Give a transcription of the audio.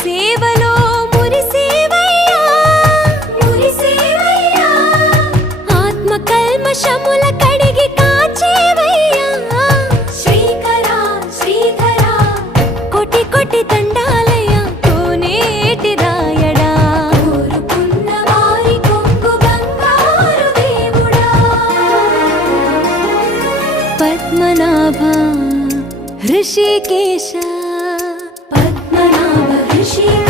సేవలో మురిసేవయ్యా మురిసేవయ్యా ఆత్మ కల్మషముల కడిగి కాచేవయ్యా శ్రీకరా శ్రీధరా కోటి కోటి దండాలయ్యా కోనేటి రాయడా కోరుకున్న వారి కొంగు బంగారు దేవుడా పద్మనాభ ऋषिकेश पद्मनाभ ऋषिकेश